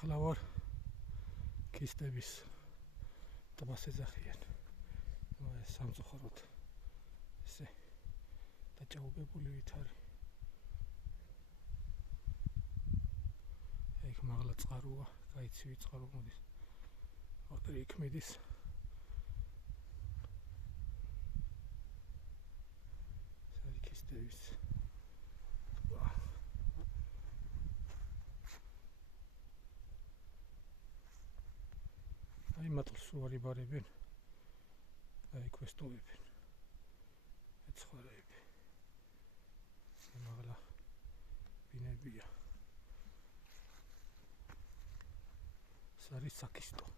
ეხლა ვარ ქისტების ტბას ეძახიან. სამწუხაროდ ესე დაჭაობებული ვით არის. ეგ მაღლა წყაროა, კაიცივი წყარო მოდის. ორდერი იქ მიდის. ქისტების აი მატლს უარი ბარებენ. აი ქვესტოვებენ. ეცხვარეები. მაღლა ბინებია. ეს არის საკისტო.